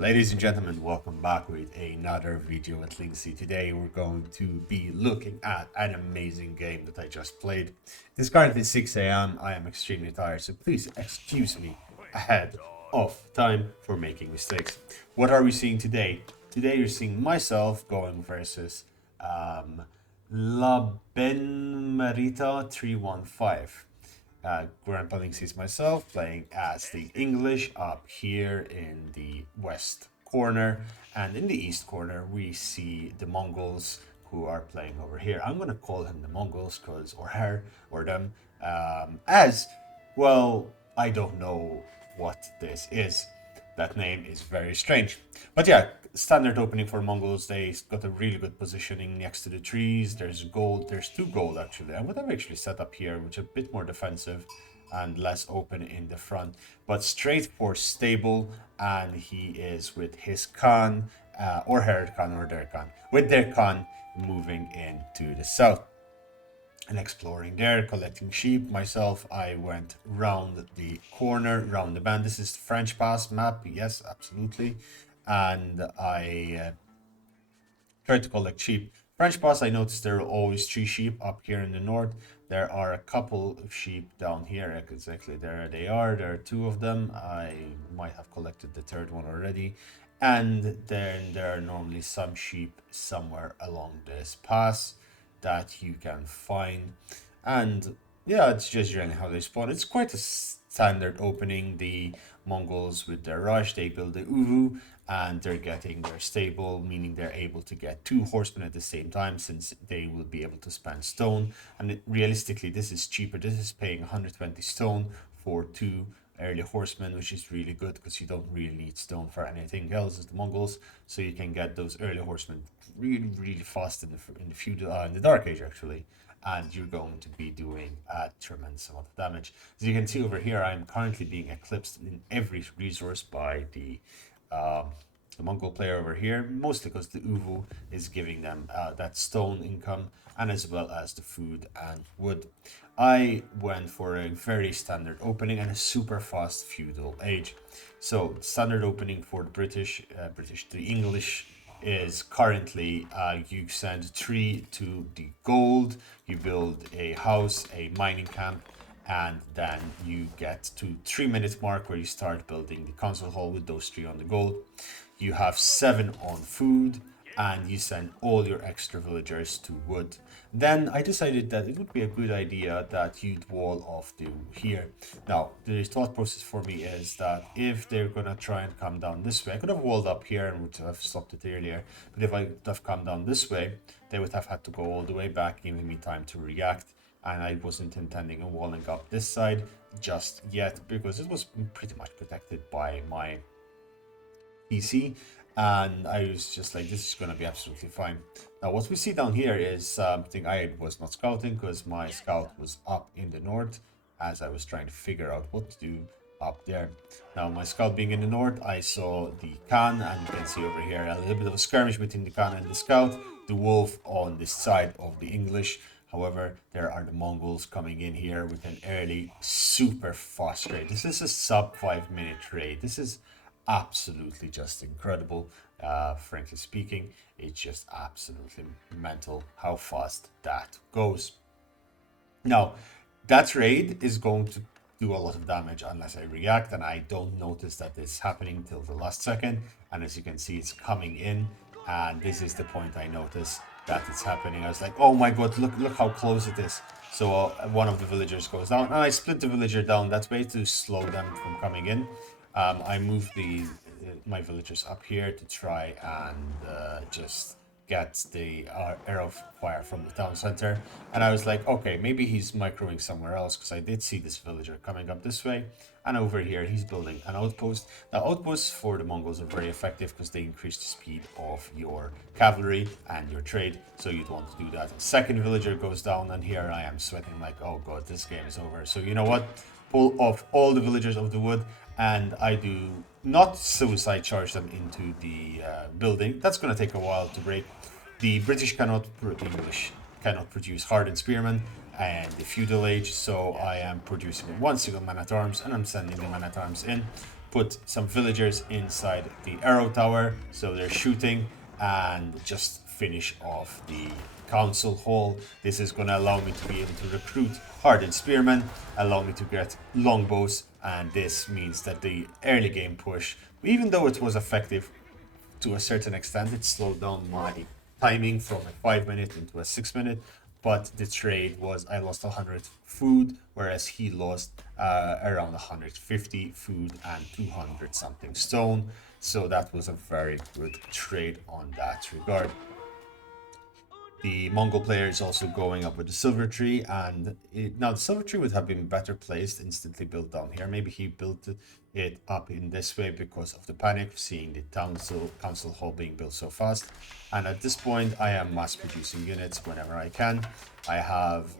Ladies and gentlemen, welcome back with another video at Linksy. Today we're going to be looking at an amazing game that I just played. It's currently 6 a.m. I am extremely tired, so please excuse me ahead of time for making mistakes. What are we seeing today? Today you're seeing myself going versus La Ben Marita 315. Grandpa Link sees myself playing as the English up here in the west corner, and in the east corner we see the Mongols who are playing over here. I'm gonna call him the Mongols because or her or them as well. I don't know what this is. That name is very strange. But yeah, standard opening for Mongols. They got a really good positioning next to the trees. There's gold. There's two gold actually. I would have actually set up here, which is a bit more defensive and less open in the front. But straight for stable, and he is with his Khan or her Khan or their Khan. With their Khan moving into the south and exploring there, collecting sheep. Myself, I went round the corner, round the bend. This is the French Pass map, yes, absolutely. And I tried to collect sheep. French Pass, I noticed there are always 3 sheep up here in the north. There are a couple of sheep down here. Exactly, there they are. There are 2 of them. I might have collected the 3rd one already. And then there are normally some sheep somewhere along this pass that you can find. And yeah, it's just generally how they spawn. It's quite a standard opening. The Mongols with their rush, they build the Uvu and they're getting their stable, meaning they're able to get 2 horsemen at the same time since they will be able to spend stone. And realistically, this is cheaper. This is paying 120 stone for 2 early horsemen, which is really good because you don't really need stone for anything else as the Mongols, so you can get those early horsemen really fast in the feudal in the Dark Age actually, and you're going to be doing a tremendous amount of damage. As you can see over here, I'm currently being eclipsed in every resource by the Mongol player over here, mostly because the Uvu is giving them that stone income and as well as the food and wood. I went for a very standard opening and a super fast feudal age. So standard opening for the the English is currently you send 3 to the gold, you build a house, a mining camp, and then you get to 3 minute mark where you start building the council hall with those 3 on the gold. You have 7 on food, and you send all your extra villagers to wood. Then I decided that it would be a good idea that you'd wall off the here. Now, the thought process for me is that if they're gonna try and come down this way, I could have walled up here and would have stopped it earlier. But if I would have come down this way, they would have had to go all the way back, giving me time to react. And I wasn't intending on walling up this side just yet because it was pretty much protected by my PC, and I was just like, this is going to be absolutely fine. Now, what we see down here is something I was not scouting because my scout was up in the north as I was trying to figure out what to do up there. Now, my scout being in the north, I saw the Khan, and you can see over here a little bit of a skirmish between the Khan and the scout, the wolf on this side of the English. However, there are the Mongols coming in here with an early super fast raid. This is a sub 5 minute raid. This is absolutely just incredible. Frankly speaking, it's just absolutely mental how fast that goes. Now, that raid is going to do a lot of damage unless I react, and I don't notice that it's happening till the last second. And as you can see, it's coming in, and this is the point I notice that it's happening. I was like, oh my god, look how close it is. So one of the villagers goes down, and I split the villager down that way to slow them from coming in. I moved my villagers up here to try and just get the arrow of fire from the town center. And I was like, okay, maybe he's microing somewhere else because I did see this villager coming up this way. And over here, he's building an outpost. Now, outposts for the Mongols are very effective because they increase the speed of your cavalry and your trade. So you'd want to do that. Second villager goes down, and here I am sweating like, oh god, this game is over. So you know what? Pull off all the villagers of the wood, and I do not suicide charge them into the building. That's going to take a while to break. The English cannot produce hardened spearmen and the feudal age, so I am producing 1 single man at arms, and I'm sending the man at arms in. put some villagers inside the arrow tower, so they're shooting, and just finish off the council hall. This is going to allow me to be able to recruit hardened spearmen, allow me to get longbows, and this means that the early game push, even though it was effective to a certain extent, it slowed down my timing from a 5 minute into a 6 minute. But the trade was I lost 100 food, whereas he lost around 150 food and 200 something stone. So that was a very good trade on that regard. The Mongol player is also going up with the silver tree, and now the silver tree would have been better placed, instantly built down here. Maybe he built it up in this way because of the panic of seeing the council hall being built so fast. And at this point, I am mass producing units whenever I can. I have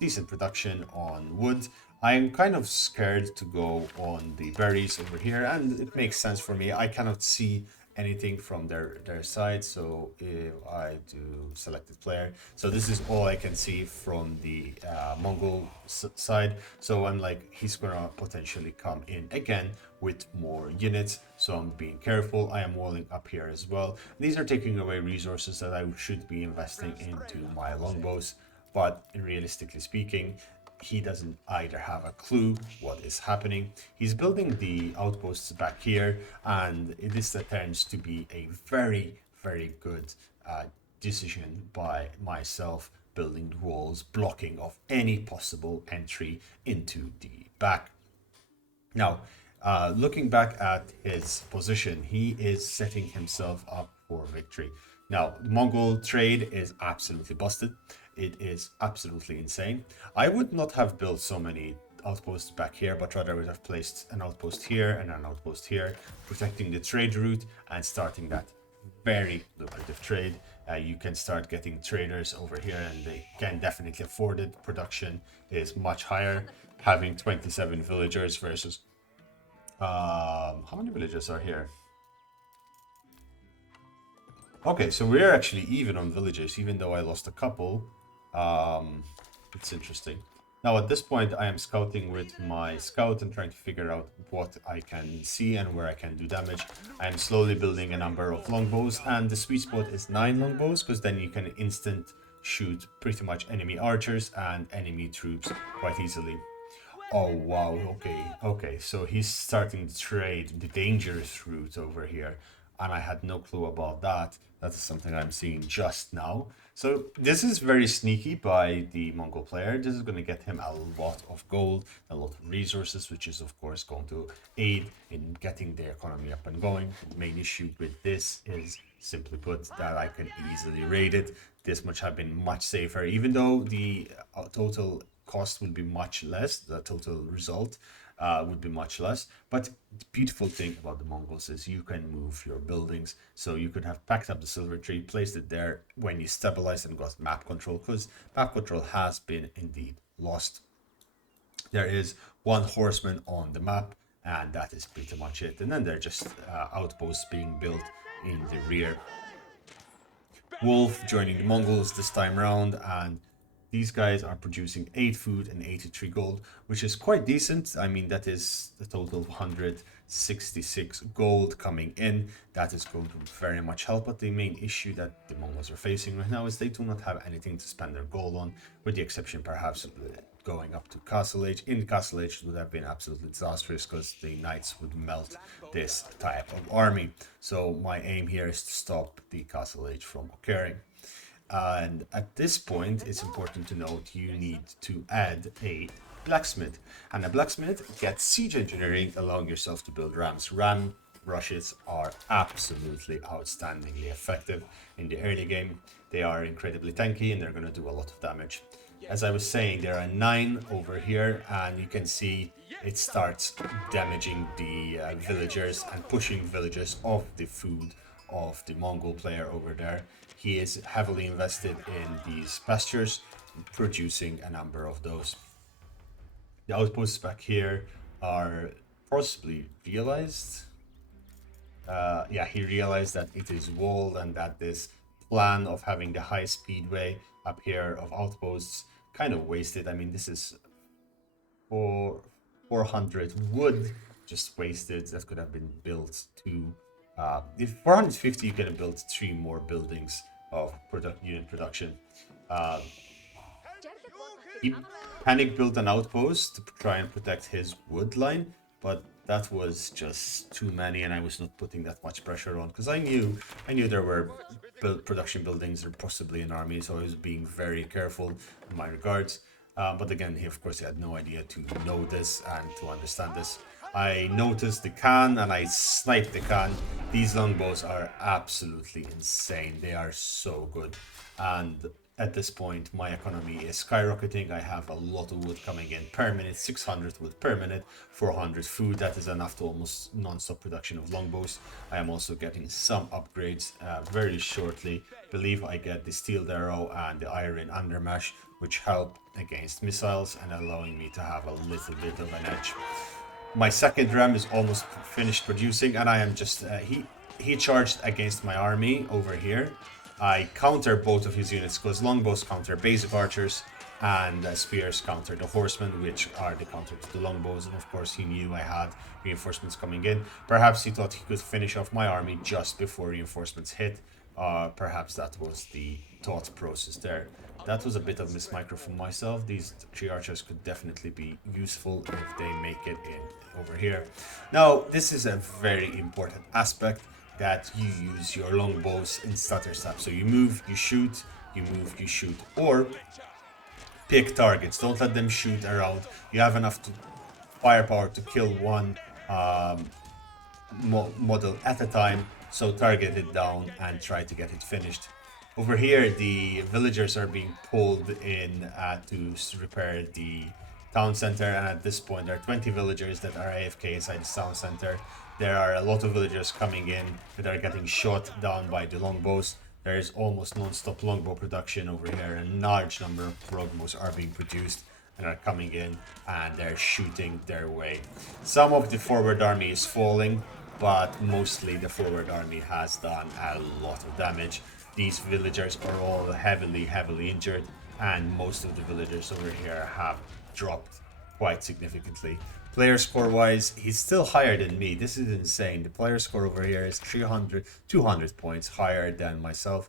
decent production on wood. I'm kind of scared to go on the berries over here, and it makes sense for me. I cannot see anything from their side, so if I do selected player, so this is all I can see from the Mongol side. So I'm like, he's gonna potentially come in again with more units, so I'm being careful. I am walling up here as well. These are taking away resources that I should be investing into my longbows, but realistically speaking, he doesn't either have a clue what is happening. He's building the outposts back here, and this turns to be a very, very good decision by myself, building walls, blocking of any possible entry into the back. Now, looking back at his position, he is setting himself up for victory. Now, the Mongol trade is absolutely busted. It is absolutely insane. I would not have built so many outposts back here, but rather I would have placed an outpost here and an outpost here, protecting the trade route and starting that very lucrative trade. You can start getting traders over here, and they can definitely afford it. Production is much higher. Having 27 villagers versus how many villagers are here? Okay, so we're actually even on villagers, even though I lost a couple. It's interesting. Now at this point, I am scouting with my scout and trying to figure out what I can see and where I can do damage. I am slowly building a number of longbows, and the sweet spot is 9 longbows, because then you can instant shoot pretty much enemy archers and enemy troops quite easily. Oh wow, okay, so he's starting to trade the dangerous route over here, and I had no clue about that. That is something I'm seeing just now. So this is very sneaky by the Mongol player. This is going to get him a lot of gold, a lot of resources, which is of course going to aid in getting the economy up and going. The main issue with this is, simply put, that I can easily raid it. This much have been much safer, even though the total cost will be much less, the total result would be much less. But the beautiful thing about the Mongols is you can move your buildings. So you could have packed up the silver tree, placed it there when you stabilized and got map control, because map control has been indeed lost. There is one horseman on the map, and that is pretty much it. And then there are just outposts being built in the rear. Wolf joining the Mongols this time around, and these guys are producing 8 food and 83 gold, which is quite decent. I mean, that is a total of 166 gold coming in. That is going to very much help, but the main issue that the Mongols are facing right now is they do not have anything to spend their gold on, with the exception perhaps of going up to Castle Age. In Castle Age, it would have been absolutely disastrous because the knights would melt this type of army. So my aim here is to stop the Castle Age from occurring. And at this point, it's important to note you need to add a blacksmith. And a blacksmith gets siege engineering, allowing yourself to build rams. Ram rushes are absolutely outstandingly effective in the early game. They are incredibly tanky and they're going to do a lot of damage. As I was saying, there are 9 over here, and you can see it starts damaging the villagers and pushing villagers off the food of the Mongol player over there. He is heavily invested in these pastures, producing a number of those. The outposts back here are possibly realized. Yeah, he realized that it is walled and that this plan of having the high speedway up here of outposts kind of wasted. I mean, this is for 400 wood just wasted. That could have been built to if 450 you could have built 3 more buildings of unit production. uh, he panic built an outpost to try and protect his wood line, but that was just too many, and I was not putting that much pressure on because I knew there were production buildings or possibly an army, so I was being very careful in my regards. But again, he of course he had no idea to know this and to understand this. I noticed the Khan and I sniped the Khan. These longbows are absolutely insane. They are so good. And at this point, my economy is skyrocketing. I have a lot of wood coming in per minute, 600 wood per minute, 400 food. That is enough to almost non-stop production of longbows. I am also getting some upgrades very shortly. Believe I get the steel arrow and the iron undermesh, which help against missiles and allowing me to have a little bit of an edge. My second ram is almost finished producing, and I am just he charged against my army over here. I counter both of his units because longbows counter basic archers and spears counter the horsemen, which are the counter to the longbows. And of course, he knew I had reinforcements coming in. Perhaps he thought he could finish off my army just before reinforcements hit. Perhaps that was the thought process there. That was a bit of mismicro from myself. These 3 archers could definitely be useful if they make it in over here. Now, this is a very important aspect, that you use your longbows in stutter step. So you move, you shoot, you move, you shoot, or pick targets. Don't let them shoot around. You have enough firepower to kill one model at a time. So target it down and try to get it finished. Over here, the villagers are being pulled in to repair the town center, and at this point there are 20 villagers that are AFK inside the town center. There are a lot of villagers coming in that are getting shot down by the longbows. There is almost non-stop longbow production over here, and a large number of longbows are being produced and are coming in, and they're shooting their way. Some of the forward army is falling, but mostly the forward army has done a lot of damage. These villagers are all heavily injured, and most of the villagers over here have dropped quite significantly. Player score wise, he's still higher than me. This is insane. The player score over here is 200 points higher than myself.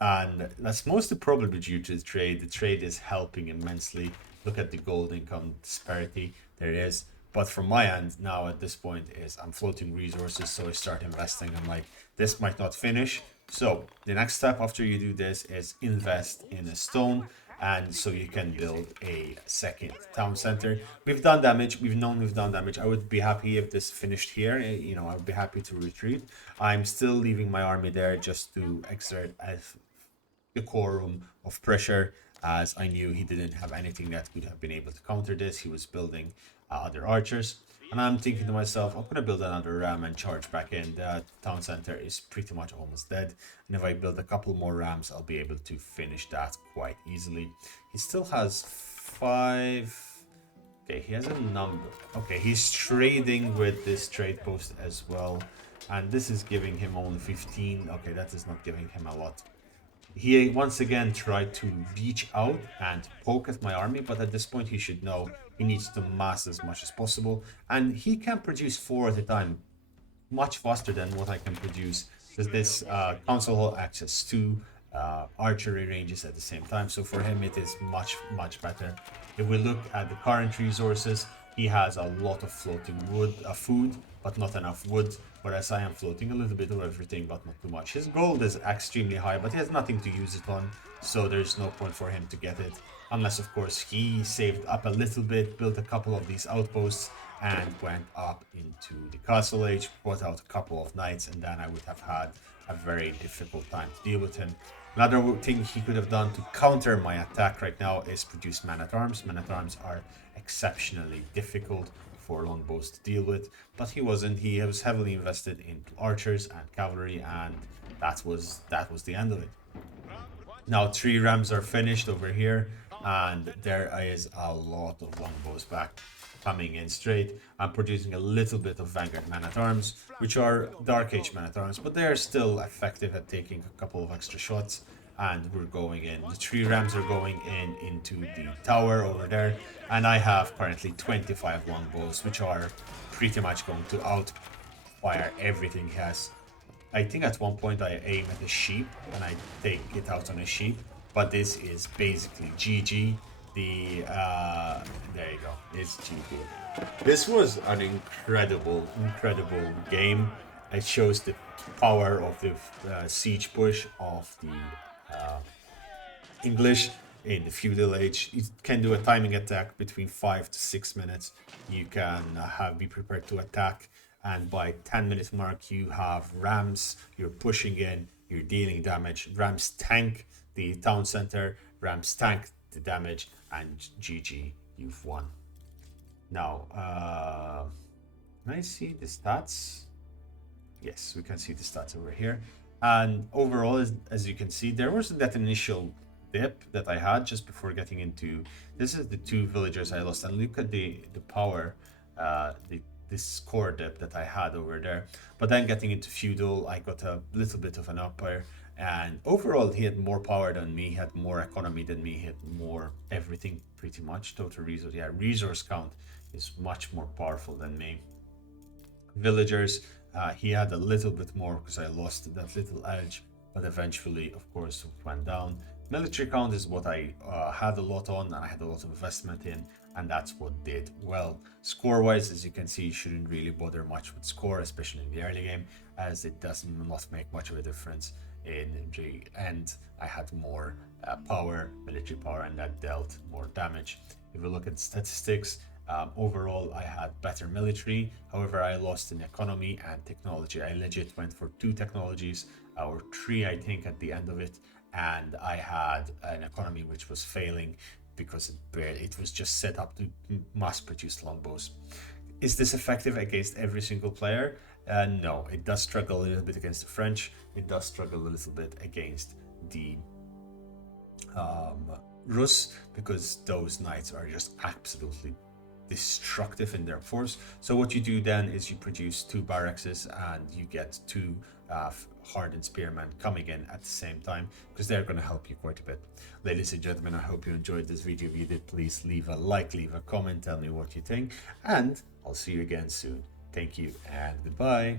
And that's mostly probably due to the trade. The trade is helping immensely. Look at the gold income disparity. There it is. But from my end now at this point is I'm floating resources, so I start investing. I'm like, this might not finish. So the next step after you do this is invest in a stone, and so you can build a second town center. We've done damage. We've known we've done damage. I would be happy if this finished here. You know, I would be happy to retreat. I'm still leaving my army there just to exert a decorum of pressure, as I knew he didn't have anything that could have been able to counter this. He was building other archers. And I'm thinking to myself, I'm going to build another ram and charge back in. The town center is pretty much almost dead. And if I build a couple more rams, I'll be able to finish that quite easily. He still has 5... Okay, he has a number. Okay, he's trading with this trade post as well. And this is giving him only 15. Okay, that is not giving him a lot. He once again tried to reach out and poke at my army, but at this point he should know he needs to mass as much as possible, and he can produce 4 at a time much faster than what I can produce, because this council hall access to archery ranges at the same time. So for him it is much better. If we look at the current resources, he has a lot of floating wood, food, but not enough wood, whereas I am floating a little bit of everything, but not too much. His gold is extremely high, but he has nothing to use it on, so there's no point for him to get it. Unless, of course, he saved up a little bit, built a couple of these outposts, and went up into the castle age, brought out a couple of knights, and then I would have had a very difficult time to deal with him. Another thing he could have done to counter my attack right now is produce men-at-arms. Men-at-arms are exceptionally difficult for longbows to deal with, but he wasn't. He was heavily invested into archers and cavalry, and that was the end of it. Now 3 rams are finished over here, and there is a lot of longbows back coming in straight. I'm producing a little bit of Vanguard men-at-arms, which are Dark Age men-at-arms, but they are still effective at taking a couple of extra shots. and we're going in. The 3 rams are going in into the tower over there, and I have currently 25 longbows, which are pretty much going to outfire everything he has. I think at one point I aim at a sheep and I take it out on a sheep, but this is basically GG. There you go, it's GG. This was an incredible game. It shows the power of the siege push of the English in the feudal age. It can do a timing attack between 5 to 6 minutes. You can be prepared to attack, and by 10-minute mark you have rams. You're pushing in, you're dealing damage. Rams tank the town center, rams tank the damage, and GG, you've won. Now, can I see the stats? Yes, we can see the stats over here. And overall, as you can see, there was that initial dip that I had just before getting into. This is the 2 villagers I lost, and look at the power, this score dip that I had over there. But then getting into feudal, I got a little bit of an umpire, and overall he had more power than me, he had more economy than me, he had more everything pretty much. Total resource, yeah, resource count is much more powerful than me. Villagers, he had a little bit more because I lost that little edge, but eventually, of course, it went down. Military count is what I had a lot on, and I had a lot of investment in, and that's what did well. Score-wise, as you can see, you shouldn't really bother much with score, especially in the early game, as it does not make much of a difference. In the end, I had more power, military power, and that dealt more damage. If we look at statistics, overall, I had better military. However, I lost in economy and technology. I legit went for 2 technologies, or 3, I think, at the end of it. And I had an economy which was failing because it was just set up to mass produce longbows. Is this effective against every single player? No, it does struggle a little bit against the French. It does struggle a little bit against the Rus, because those knights are just absolutely destructive in their force. So what you do then is you produce 2 barracks and you get 2 hardened spearmen coming in at the same time, because they're going to help you quite a bit. Ladies and gentlemen, I hope you enjoyed this video. If you did, please leave a like, leave a comment, tell me what you think, and I'll see you again soon. Thank you and goodbye.